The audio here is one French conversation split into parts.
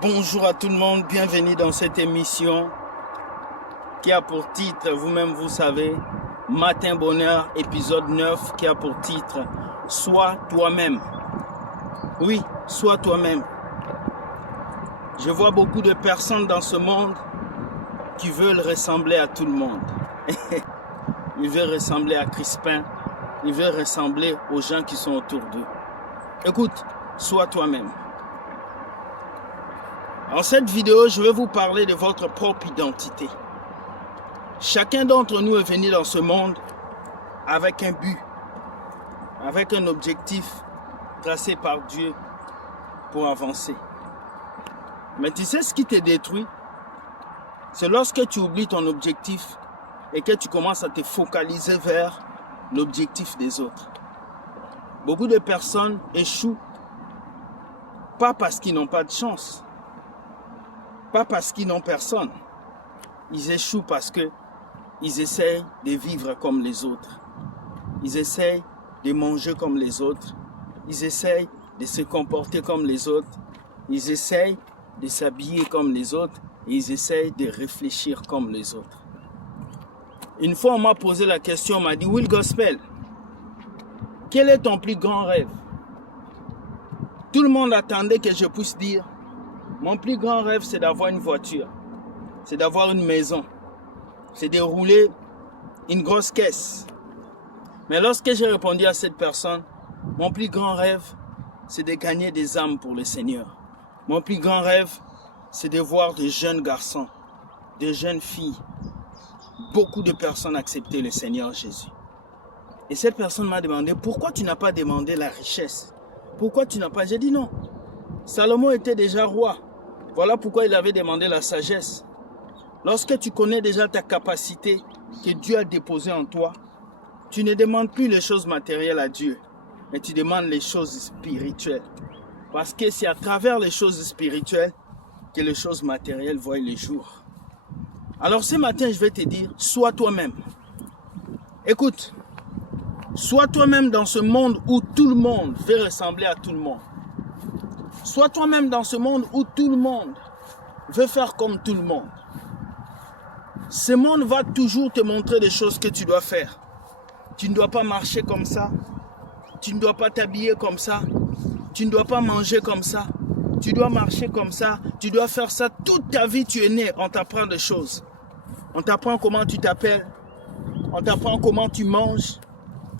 Bonjour à tout le monde, bienvenue dans cette émission qui a pour titre, vous-même vous savez, Matin Bonheur, épisode 9, qui a pour titre « Sois toi-même ». Oui, sois toi-même. Je vois beaucoup de personnes dans ce monde qui veulent ressembler à tout le monde. Ils veulent ressembler à Crispin, ils veulent ressembler aux gens qui sont autour d'eux. Écoute, sois toi-même. Dans cette vidéo, je vais vous parler de votre propre identité. Chacun d'entre nous est venu dans ce monde avec un but, avec un objectif tracé par Dieu pour avancer. Mais tu sais ce qui te détruit? C'est lorsque tu oublies ton objectif et que tu commences à te focaliser vers l'objectif des autres. Beaucoup de personnes échouent, pas parce qu'ils n'ont pas de chance, pas parce qu'ils n'ont personne. Ils échouent parce qu'ils essayent de vivre comme les autres. Ils essayent de manger comme les autres. Ils essayent de se comporter comme les autres. Ils essayent de s'habiller comme les autres. Et ils essayent de réfléchir comme les autres. Une fois, on m'a posé la question, on m'a dit, Will Gospel, quel est ton plus grand rêve? Tout le monde attendait que je puisse dire, mon plus grand rêve, c'est d'avoir une voiture, c'est d'avoir une maison, c'est de rouler une grosse caisse. Mais lorsque j'ai répondu à cette personne, mon plus grand rêve, c'est de gagner des âmes pour le Seigneur. Mon plus grand rêve, c'est de voir des jeunes garçons, des jeunes filles, beaucoup de personnes accepter le Seigneur Jésus. Et cette personne m'a demandé, pourquoi tu n'as pas demandé la richesse? Pourquoi tu n'as pas... J'ai dit non. Salomon était déjà roi. Voilà pourquoi il avait demandé la sagesse. Lorsque tu connais déjà ta capacité que Dieu a déposée en toi, tu ne demandes plus les choses matérielles à Dieu, mais tu demandes les choses spirituelles. Parce que c'est à travers les choses spirituelles que les choses matérielles voient le jour. Alors ce matin, je vais te dire, sois toi-même. Écoute, sois toi-même dans ce monde où tout le monde veut ressembler à tout le monde. Sois toi-même dans ce monde où tout le monde veut faire comme tout le monde. Ce monde va toujours te montrer des choses que tu dois faire. Tu ne dois pas marcher comme ça. Tu ne dois pas t'habiller comme ça. Tu ne dois pas manger comme ça. Tu dois marcher comme ça. Tu dois faire ça. Toute ta vie, tu es né. On t'apprend des choses. On t'apprend comment tu t'appelles. On t'apprend comment tu manges.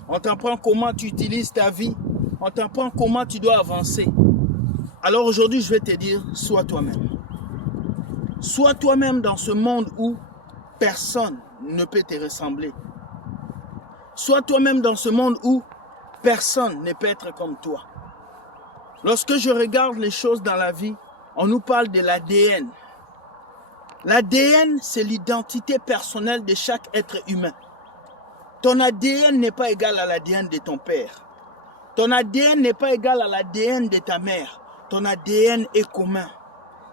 On t'apprend comment tu utilises ta vie. On t'apprend comment tu dois avancer. Alors aujourd'hui, je vais te dire, sois toi-même. Sois toi-même dans ce monde où personne ne peut te ressembler. Sois toi-même dans ce monde où personne ne peut être comme toi. Lorsque je regarde les choses dans la vie, on nous parle de l'ADN. L'ADN, c'est l'identité personnelle de chaque être humain. Ton ADN n'est pas égal à l'ADN de ton père. Ton ADN n'est pas égal à l'ADN de ta mère. Ton ADN est commun.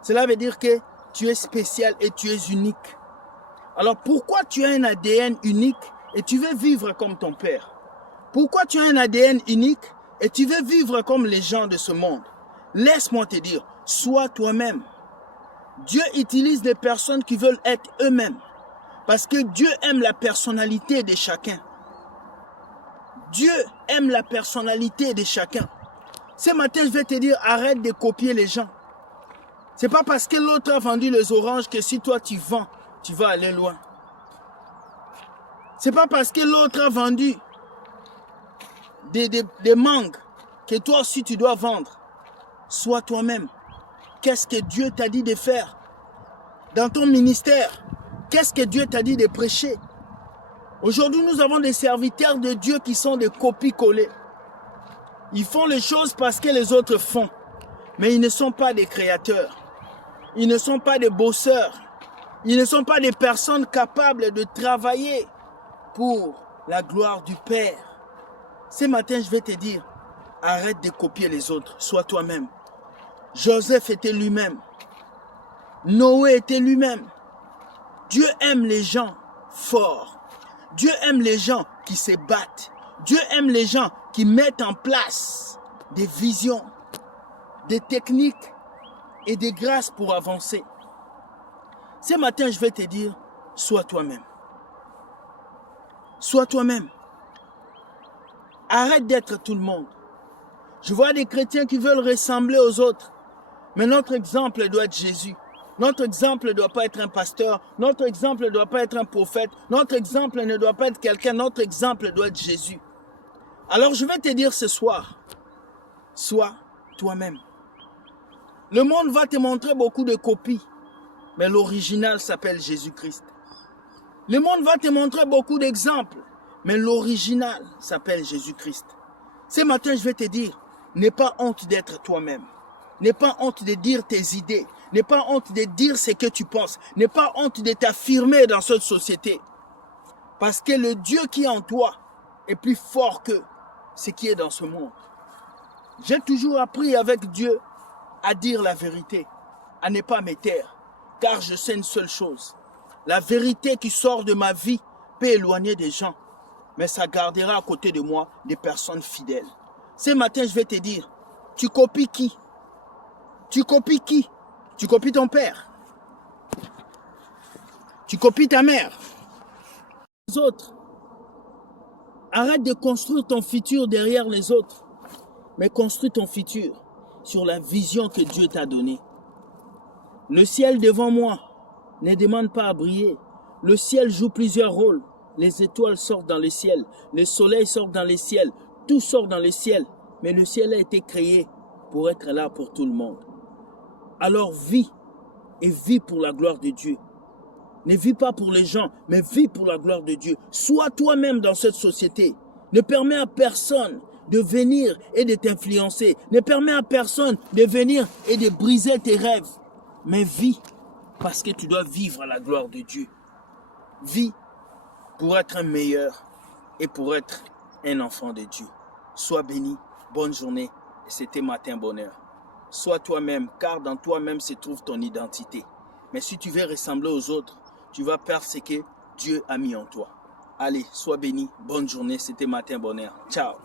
Cela veut dire que tu es spécial et tu es unique. Alors pourquoi tu as un ADN unique et tu veux vivre comme ton père? Pourquoi tu as un ADN unique et tu veux vivre comme les gens de ce monde? Laisse-moi te dire, sois toi-même. Dieu utilise des personnes qui veulent être eux-mêmes. Parce que Dieu aime la personnalité de chacun. Dieu aime la personnalité de chacun. Ce matin, je vais te dire, arrête de copier les gens. Ce n'est pas parce que l'autre a vendu les oranges que si toi tu vends, tu vas aller loin. Ce n'est pas parce que l'autre a vendu des mangues que toi aussi tu dois vendre. Sois toi-même. Qu'est-ce que Dieu t'a dit de faire dans ton ministère? Qu'est-ce que Dieu t'a dit de prêcher? Aujourd'hui, nous avons des serviteurs de Dieu qui sont des copies-collées. Ils font les choses parce que les autres font. Mais ils ne sont pas des créateurs. Ils ne sont pas des bosseurs. Ils ne sont pas des personnes capables de travailler pour la gloire du Père. Ce matin, je vais te dire, arrête de copier les autres. Sois toi-même. Joseph était lui-même. Noé était lui-même. Dieu aime les gens forts. Dieu aime les gens qui se battent. Dieu aime les gens qui mettent en place des visions, des techniques et des grâces pour avancer. Ce matin, je vais te dire, sois toi-même. Sois toi-même. Arrête d'être tout le monde. Je vois des chrétiens qui veulent ressembler aux autres. Mais notre exemple doit être Jésus. Notre exemple ne doit pas être un pasteur. Notre exemple ne doit pas être un prophète. Notre exemple ne doit pas être quelqu'un. Notre exemple doit être Jésus. Alors je vais te dire ce soir, sois toi-même. Le monde va te montrer beaucoup de copies, mais l'original s'appelle Jésus-Christ. Le monde va te montrer beaucoup d'exemples, mais l'original s'appelle Jésus-Christ. Ce matin, je vais te dire, n'aie pas honte d'être toi-même. N'aie pas honte de dire tes idées. N'aie pas honte de dire ce que tu penses. N'aie pas honte de t'affirmer dans cette société. Parce que le Dieu qui est en toi est plus fort que ce qui est dans ce monde. J'ai toujours appris avec Dieu à dire la vérité, à ne pas me taire, car je sais une seule chose. La vérité qui sort de ma vie peut éloigner des gens, mais ça gardera à côté de moi des personnes fidèles. Ce matin, je vais te dire, tu copies qui? Tu copies qui? Tu copies ton père. Tu copies ta mère. Les autres. Arrête de construire ton futur derrière les autres, mais construis ton futur sur la vision que Dieu t'a donnée. Le ciel devant moi ne demande pas à briller. Le ciel joue plusieurs rôles. Les étoiles sortent dans le ciel, le soleil sort dans le ciel, tout sort dans le ciel. Mais le ciel a été créé pour être là pour tout le monde. Alors vis, et vis pour la gloire de Dieu. Ne vis pas pour les gens, mais vis pour la gloire de Dieu. Sois toi-même dans cette société. Ne permets à personne de venir et de t'influencer. Ne permets à personne de venir et de briser tes rêves. Mais vis parce que tu dois vivre à la gloire de Dieu. Vis pour être un meilleur et pour être un enfant de Dieu. Sois béni, bonne journée et c'était Matin Bonheur. Sois toi-même car dans toi-même se trouve ton identité. Mais si tu veux ressembler aux autres, tu vas perdre ce que Dieu a mis en toi. Allez, sois béni, bonne journée, c'était Matin Bonheur. Ciao.